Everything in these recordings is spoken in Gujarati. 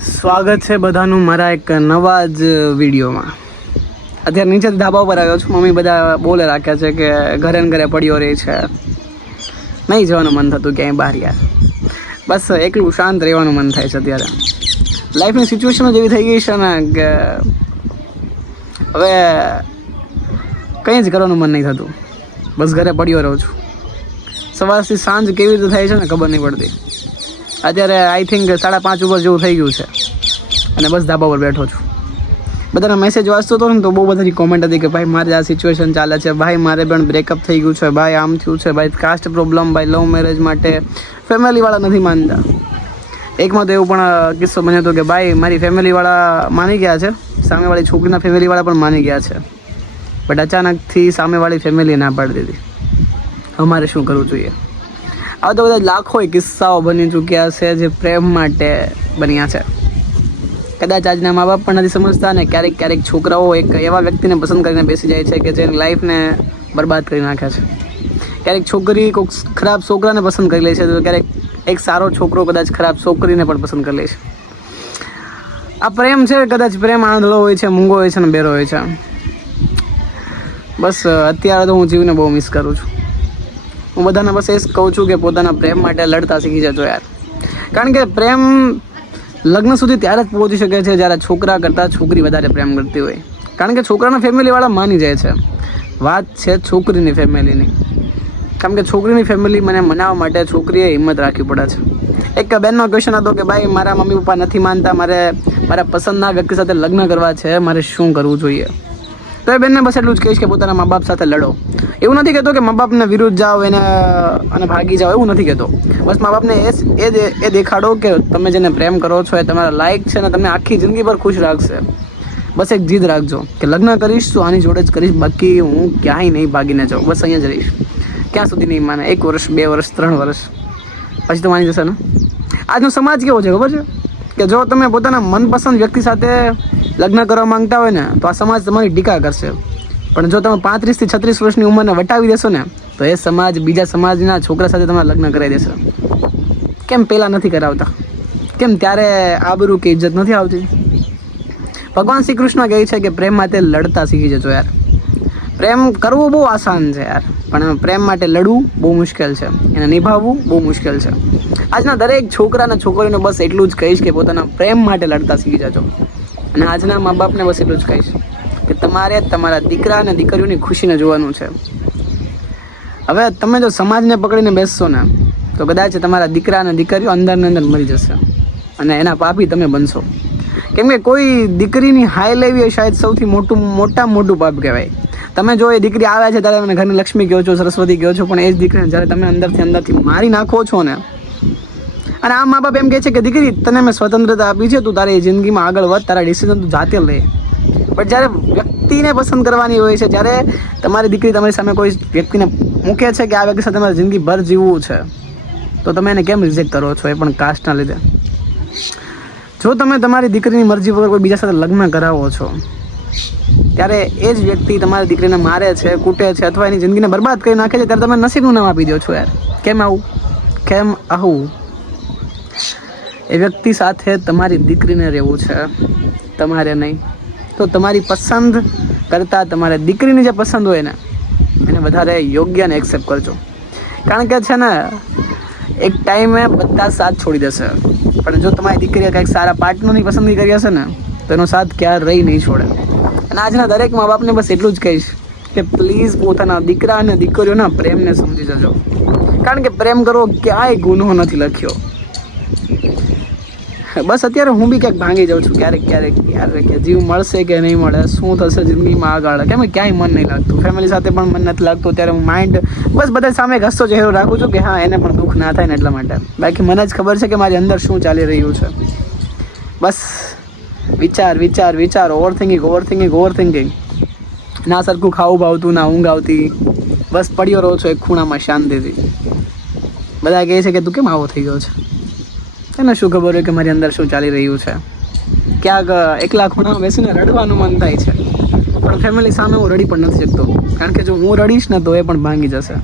સ્વાગત છે બધાનું મારા એક નવા જ વિડીયોમાં. અત્યારે નીચે ધાબા ઉપર આવ્યો છું. મમ્મી બધા બોલે રાખ્યા છે કે ઘરે ને ઘરે પડ્યો રહે છે. નહીં જવાનું મન થતું ક્યાંય બહાર યાર. બસ એકલું શાંત રહેવાનું મન થાય છે અત્યારે. લાઈફની સિચ્યુએશન જ એવી થઈ ગઈ છે ને કે હવે કંઈ જ કરવાનું મન નહીં થતું. બસ ઘરે પડ્યો રહું છું. સવારથી સાંજ કેવી રીતે થાય છે ને ખબર નહીં પડતી. અત્યારે આઈ થિંક સાડા પાંચ ઉપર જેવું થઈ ગયું છે. અને બસ ધાબા પર બેઠો છું. બધાના મેસેજ વાંચતો હતો ને તો બહુ બધાની કોમેન્ટ હતી કે ભાઈ મારે આ સિચ્યુએશન ચાલે છે, ભાઈ મારે પણ બ્રેકઅપ થઈ ગયું છે, ભાઈ આમ થયું છે, ભાઈ કાસ્ટ પ્રોબ્લેમ ભાઈ લવ મેરેજ માટે ફેમિલીવાળા નથી માનતા. એકમાં તો એવું પણ કિસ્સો બન્યો હતો કે ભાઈ મારી ફેમિલીવાળા માની ગયા છે, સામેવાળી છોકરીના ફેમિલીવાળા પણ માની ગયા છે. બટ અચાનકથી સામેવાળી ફેમિલીએ ના પાડી દીધી. અમારે શું કરવું જોઈએ? આવા તો બધા લાખો કિસ્સાઓ બની ચૂક્યા છે જે પ્રેમ માટે બન્યા છે. કદાચ આજના મા બાપ પણ નથી સમજતા ને ક્યારેક ક્યારેક છોકરાઓ એક એવા વ્યક્તિને પસંદ કરીને બેસી જાય છે કે જેની લાઈફને બરબાદ કરી નાખે છે. ક્યારેક છોકરી કોઈક ખરાબ છોકરાને પસંદ કરી લે છે તો ક્યારેક એક સારો છોકરો કદાચ ખરાબ છોકરીને પણ પસંદ કરી લે છે. આ પ્રેમ છે, કદાચ પ્રેમ આંધળો હોય છે, મૂંગો હોય છે ને બેરો હોય છે. બસ અત્યારે તો હું જીવને બહુ મિસ કરું છું. હું બધાને બસ એ જ કહું છું કે પોતાના પ્રેમ માટે લડતા શીખી જજો યાર. કારણ કે પ્રેમ લગ્ન સુધી ત્યારે જ પહોંચી શકે છે જ્યારે છોકરા કરતાં છોકરી વધારે પ્રેમ કરતી હોય. કારણ કે છોકરાના ફેમિલીવાળા માની જાય છે. વાત છે છોકરીની ફેમિલીની. કારણ કે છોકરીની ફેમિલી મને મનાવવા માટે છોકરીએ હિંમત રાખવી પડે છે. એક બેનનો ક્વેશ્ચન હતો કે ભાઈ, મારા મમ્મી પપ્પા નથી માનતા, મારે, મારા પસંદના વ્યક્તિ સાથે લગ્ન કરવા છે, મારે શું કરવું જોઈએ? તો એ બેનને બસ એટલું જ કહીશ કે પોતાના મા બાપ સાથે લડો. એવું નથી કહેતો કે મા બાપને વિરુદ્ધ જાઓ એને, અને ભાગી જાઓ, એવું નથી કહેતો. બસ મા બાપને એ એ દેખાડો કે તમે જેને પ્રેમ કરો છો, એ તમારા લાયક છે અને તમને આખી જિંદગી પર ખુશ રાખશે. બસ એક જીદ રાખજો કે લગ્ન કરીશ, તો આની જોડે જ કરીશ, બાકી હું ક્યાંય નહીં ભાગીને જાઉં. બસ અહીંયા જ રહીશ. ક્યાં સુધી નહીં માને? એક વર્ષ, બે વર્ષ, ત્રણ વર્ષ. પછી તો માની જશે ને? આજનો સમાજ કેવો છે, ખબર છે? કે જો તમે પોતાના મનપસંદ વ્યક્તિ સાથે લગ્ન કરવા માંગતા હોય ને, તો આ સમાજ તમારી ટીકા કરશે. પણ જો તમે પાંત્રીસથી છત્રીસ વર્ષની ઉંમરને વટાવી દેશો ને, તો એ સમાજ બીજા સમાજના છોકરા સાથે તમારા લગ્ન કરાવી દેશે. કેમ પહેલાં નથી કરાવતા? કેમ ત્યારે આબરૂ કે ઇજ્જત નથી આવતી? ભગવાન શ્રી કૃષ્ણ કહે છે કે પ્રેમ માટે લડતા શીખી જજો યાર. પ્રેમ કરવો બહુ આસાન છે યાર. પણ પ્રેમ માટે લડવું બહુ મુશ્કેલ છે. એને નિભાવવું બહુ મુશ્કેલ છે. આજના દરેક છોકરા અને છોકરીઓને બસ એટલું જ કહીશ કે પોતાના પ્રેમ માટે લડતા શીખી જજો. અને આજના મા બાપને બસ એટલું જ કહીશ કે તમારે તમારા દીકરા અને દીકરીઓની ખુશીને જોવાનું છે. હવે તમે જો સમાજને પકડીને બેસશો ને, તો કદાચ તમારા દીકરા અને દીકરીઓ અંદરને અંદર મરી જશે અને એના પાપી તમે બનશો. કેમ કે કોઈ દીકરીની હાઈ લેવી એ શાયદ સૌથી મોટું, મોટા મોટું પાપ કહેવાય. તમે જો એ દીકરી આવે છે ત્યારે તમે ઘરની લક્ષ્મી કહો છો, સરસ્વતી કહો છો, પણ એ જ દીકરીને જ્યારે તમે અંદરથી અંદરથી મારી નાખો છો ને, અને આ મા બાપ એમ કહે છે કે દીકરી, તને મેં સ્વતંત્રતા આપી છે, તું તારી જિંદગીમાં આગળ વધ, તારા ડિસિઝન તું જાતે લે. પણ જ્યારે વ્યક્તિને પસંદ કરવાની હોય છે, જ્યારે તમારી દીકરી તમારી સામે કોઈ વ્યક્તિને મૂકે છે કે આ વ્યક્તિ સાથે તમારે જિંદગીભર જીવવું છે, તો તમે એને કેમ રિજેક્ટ કરો છો એ પણ કાસ્ટના લીધે. જો તમે તમારી દીકરીની મરજી વગર કોઈ બીજા સાથે લગ્ન કરાવો છો ત્યારે એ જ વ્યક્તિ તમારી દીકરીને મારે છે, કૂટે છે અથવા એની જિંદગીને બરબાદ કરી નાખે છે, ત્યારે તમે નસીબનું નામ આપી દો છો યાર. કેમ આવું? કેમ આવું? એ વ્યક્તિ સાથે તમારી દીકરીને રહેવું છે, તમારે નહીં. તો તમારી પસંદ કરતાં તમારે દીકરીની જે પસંદ હોય ને, એને વધારે યોગ્ય અને એક્સેપ્ટ કરજો. કારણ કે છે ને, એક ટાઈમે બધા સાથ છોડી દેશે. પણ જો તમારી દીકરીએ કંઈક સારા પાર્ટનરની પસંદગી કરી હશે ને, તો એનો સાથ ક્યારે રહી નહીં છોડે. અને આજના દરેક મા બાપને બસ એટલું જ કહીશ કે પ્લીઝ પોતાના દીકરા અને દીકરીઓના પ્રેમને સમજી જજો. કારણ કે પ્રેમ કરવો ક્યાંય ગુનો નથી લખ્યો. બસ અત્યારે હું બી ક્યાંક ભાંગી જાઉં છું, ક્યારેક ક્યારેક ક્યારેક જીવ મળશે કે નહીં મળે, શું થશે જિંદગીમાં આગળ? કેમ ક્યાંય મન નહીં લાગતું. ફેમિલી સાથે પણ મન નથી લાગતું ત્યારે હું માઇન્ડ બસ બધા સામે એક ચહેરો રાખું છું કે હા, એને પણ દુઃખ ના થાય ને એટલા માટે. બાકી મને જ ખબર છે કે મારી અંદર શું ચાલી રહ્યું છે. બસ. વિચાર વિચાર વિચાર. Over thinking over thinking over thinking ના સરખું ખાવું ભાવતું, ના ઊંઘ આવતી. બસ પડ્યો રહો છો એક ખૂણામાં શાંતિથી. બધા કહે છે કે તું કેમ આવો થઈ ગયો છે? એને શું ખબર હોય કે મારી અંદર શું ચાલી રહ્યું છે? ક્યાંક એકલા ખૂણામાં બેસીને રડવાનું મન થાય છે. પણ ફેમિલી સામે હું રડી પણ નથી શકતો. કારણ કે જો હું રડીશ ને તો એ પણ ભાંગી જશે.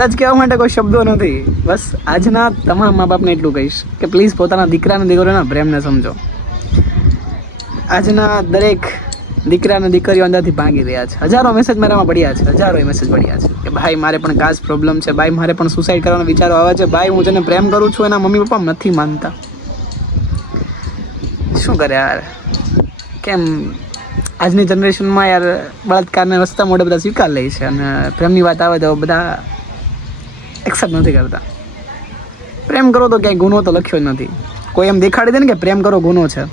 કદાચ કહેવા માટે કોઈ શબ્દો નથી. બસ આજના તમામ મા બાપને એટલું કહીશ કે પ્લીઝ પોતાના દીકરાના દીકરીઓના પ્રેમને સમજો. આજના દરેક દીકરાને દીકરીઓ અંદરથી ભાંગી રહ્યા છે. હજારો મેસેજ મારામાં પડ્યા છે હજારો મેસેજ પડ્યા છે કે ભાઈ, મારે પણ કાચ પ્રોબ્લેમ છે, ભાઈ, મારે પણ સુસાઇડ કરવાનો વિચારો આવે છે, ભાઈ, હું જેને પ્રેમ કરું છું, એના મમ્મી પપ્પા નથી માનતા. શું કરે યાર? કેમ? આજની જનરેશનમાં યાર બળાત્કારને રસ્તા મોઢે બધા સ્વીકાર લે છે અને પ્રેમની વાત આવે તો બધા એક્સેપ્ટ નથી કરતા. પ્રેમ કરો તો ક્યાંય ગુનો તો લખ્યો જ નથી. કોઈ એમ દેખાડી દે ને કે પ્રેમ કરો ગુનો છે,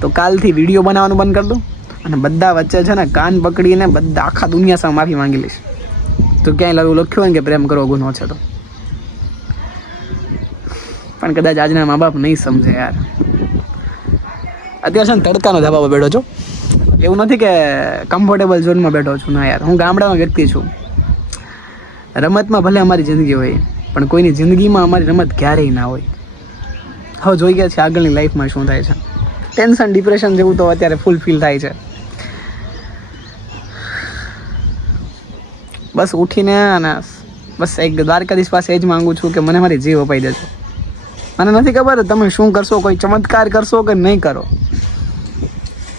તો કાલથી વીડિયો બનાવવાનું બંધ કરી દો. અને બધા વચ્ચે છે ને કાન પકડીને બધા આખા દુનિયા સામે માફી માંગી લઈશ. તો ક્યાંય લડવું લખ્યું હોય ને કે પ્રેમ કરો ગુનો છે તો. પણ કદાચ આજના મા બાપ નહીં સમજે યાર. અત્યારે છે ને તડકાનો ધાબા પર બેઠો છો. એવું નથી કે કમ્ફર્ટેબલ ઝોનમાં બેઠો છું. ના યાર, હું ગામડાનો વ્યક્તિ છું. રમતમાં ભલે અમારી જિંદગી હોય, પણ કોઈની જિંદગીમાં અમારી રમત ક્યારેય ના હોય. હવે જોઈ ગયા છે આગળની લાઈફમાં શું થાય છે. ટેન્શન ડિપ્રેશન જેવું તો અત્યારે ફૂલ ફીલ થાય છે. બસ ઉઠીને અને બસ એક દ્વારકાધીશ પાસે એ જ માગું છું કે મને મારી જીવ અપાઈ દેજો. મને નથી ખબર તમે શું કરશો, કોઈ ચમત્કાર કરશો કે નહીં કરો.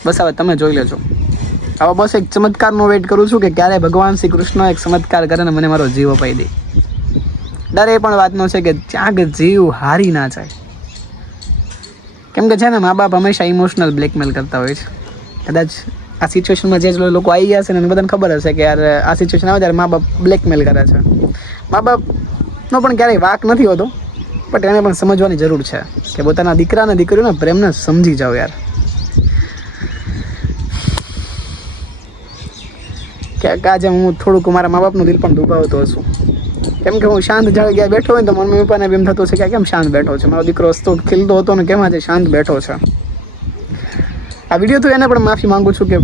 બસ હવે તમે જોઈ લેજો. હવે બસ એક ચમત્કારનો વેઇટ કરું છું કે ક્યારે ભગવાન શ્રી કૃષ્ણ એક ચમત્કાર કરે ને મને મારો જીવ અપાઈ દે. ડર એ પણ વાતનો છે કે ક્યાંક જીવ હારી ના જાય. કેમ કે છે ને, મા બાપ હંમેશા ઇમોશનલ બ્લેકમેલ કરતા હોય છે. કદાચ આ સિચ્યુએશનમાં જે લોકો આવી ગયા છે ને, એને બધાને ખબર હશે કે યાર, આ સિચ્યુએશન આવે ત્યારે મા બાપ બ્લેકમેલ કરે છે. મા બાપનો પણ ક્યારેય વાક નથી હોતો બટ એને પણ સમજવાની જરૂર છે કે પોતાના દીકરા અને દીકરીઓના પ્રેમને સમજી જાઓ યાર. ક્યાંક આજે હું થોડુંક મારા મા બાપનું દિલ પણ દુભાવતો છું. કેમ કે હું શાંત જગ્યાએ બેઠો હોય તો મમ્મી પપ્પાને એમ થતું છે કે કેમ શાંત બેઠો છે? મારો દીકરો હસતો ખીલતો હતો ને કેમ આજે શાંત બેઠો છે? આ વીડિયો તો એને પણ માફી માંગુ છું કે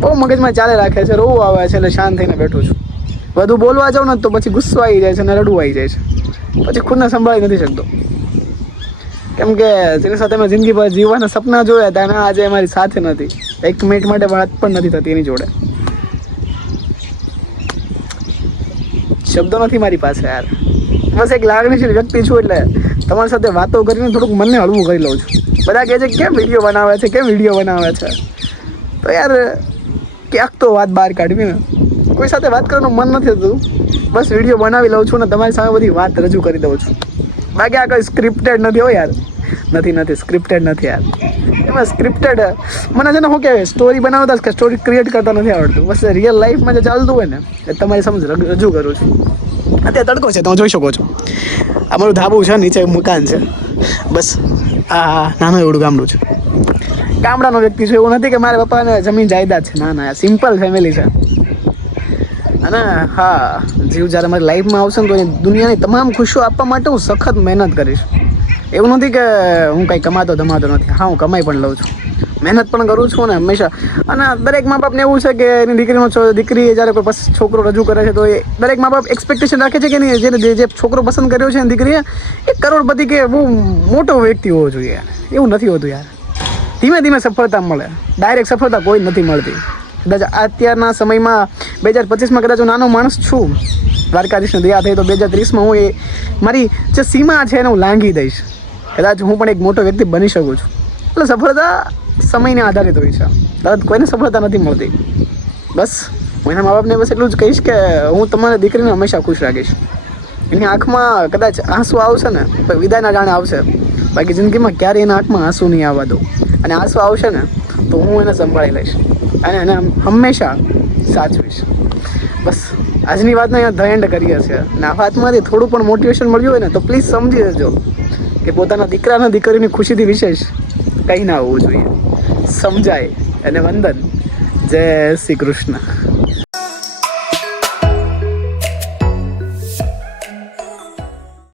બહુ મગજમાં ચાલે રાખે છે, રોવું આવે છે એટલે શાંત થઈને બેઠું છું. વધુ બોલવા જાઉં ને તો પછી ગુસ્સો આવી જાય છે અને રડવું આવી જાય છે. પછી ખુદને સંભાળી નથી શકતો. કેમ કે જેની સાથે મેં જિંદગીભર જીવવાના સપના જોયા હતા આજે મારી સાથે નથી. એક મિનિટ માટે વાત પણ નથી થતી એની જોડે. શબ્દો નથી મારી પાસે યાર. બસ એક લાગણીશીલ વ્યક્તિ છું એટલે તમારી સાથે વાતો કરીને થોડુંક મનને હળવું કરી લઉં છું. બધા કહે છે, કેમ વીડિયો બનાવે છે? કેમ વીડિયો બનાવે છે? તો યાર, ક્યાંક તો વાત બહાર કાઢવી ને. કોઈ સાથે વાત કરવાનું મન નથી થતું. બસ વીડિયો બનાવી લઉં છું ને તમારી સામે બધી વાત રજૂ કરી દઉં છું. બાકી આ કોઈ સ્ક્રિપ્ટેડ નથી હો યાર. નથી નથી સ્ક્રિપ્ટેડ નથી યાર. એમાં સ્ક્રિપ્ટેડ મને છે ને શું કહેવાય સ્ટોરી બનાવતા કે સ્ટોરી ક્રિએટ કરતા નથી આવડતું. બસ રિયલ લાઈફમાં જે ચાલતું હોય ને, એ તમારી સમજ રજૂ કરું છું. અત્યારે તડકો છે, તમે જોઈ શકો છો. આ મારું ધાબુ છે, નીચે મકાન છે. બસ, આ નાનું એવડું ગામડું છે. ગામડાનો વ્યક્તિ છું, એવું નથી કે મારા પપ્પાને જમીન જાયદાદ છે. ના ના સિમ્પલ ફેમિલી છે. અને હા, જીવ જ્યારે મારી લાઈફમાં આવશે ને તો દુનિયાની તમામ ખુશીઓ આપવા માટે હું સખત મહેનત કરીશ. એવું નથી કે હું કંઈ કમાતો ધમાતો નથી. હા, હું કમાઈ પણ લઉં છું. મહેનત પણ કરું છું ને હંમેશા. અને દરેક મા બાપને એવું છે કે એની દીકરીનો દીકરી જ્યારે કોઈ પસ, છોકરો રજૂ કરે છે તો એ દરેક મા બાપ એક્સપેક્ટેશન રાખે છે કે નહીં? જે જે છોકરો પસંદ કર્યો છે એની દીકરીએ, એ કરોડપતિ કે બહુ મોટો વ્યક્તિ હોવો જોઈએ એવું નથી હોતું યાર. ધીમે ધીમે સફળતા મળે. ડાયરેક્ટ સફળતા કોઈ નથી મળતી. કદાચ અત્યારના સમયમાં બે હજાર પચીસમાં કદાચ હું નાનો માણસ છું, દ્વારકાધીશની દયા થઈ તો બે હજાર ત્રીસમાં હું એ મારી જે સીમા છે એને હું લાંઘી દઈશ. કદાચ હું પણ એક મોટો વ્યક્તિ બની શકું છું. એટલે સફળતા સમયને આધારિત હોય છે. તરત કોઈને સફળતા નથી મળતી. બસ, હું એના મા બાપને બસ એટલું જ કહીશ કે હું તમારી દીકરીને હંમેશા ખુશ રાખીશ. એની આંખમાં કદાચ આંસુ આવશે ને પણ વિદાયના જાણે આવશે. બાકી જિંદગીમાં ક્યારેય એના આંખમાં આંસુ નહીં આવવા દઉં. અને આંસુ આવશે ને, તો હું એને સંભાળી લઈશ. અને એને હંમેશા સાચવીશ. બસ, આજની વાતને અહીંયા ધ એન્ડ કરીએ છીએ. અને આ વાતમાંથી થોડું પણ મોટિવેશન મળ્યું હોય ને, તો પ્લીઝ સમજી લેજો કે પોતાના દીકરાના દીકરીની ખુશીથી વિશેષ કંઈ ના હોવું જોઈએ. સમજાય. અને વંદન. જય શ્રી કૃષ્ણ.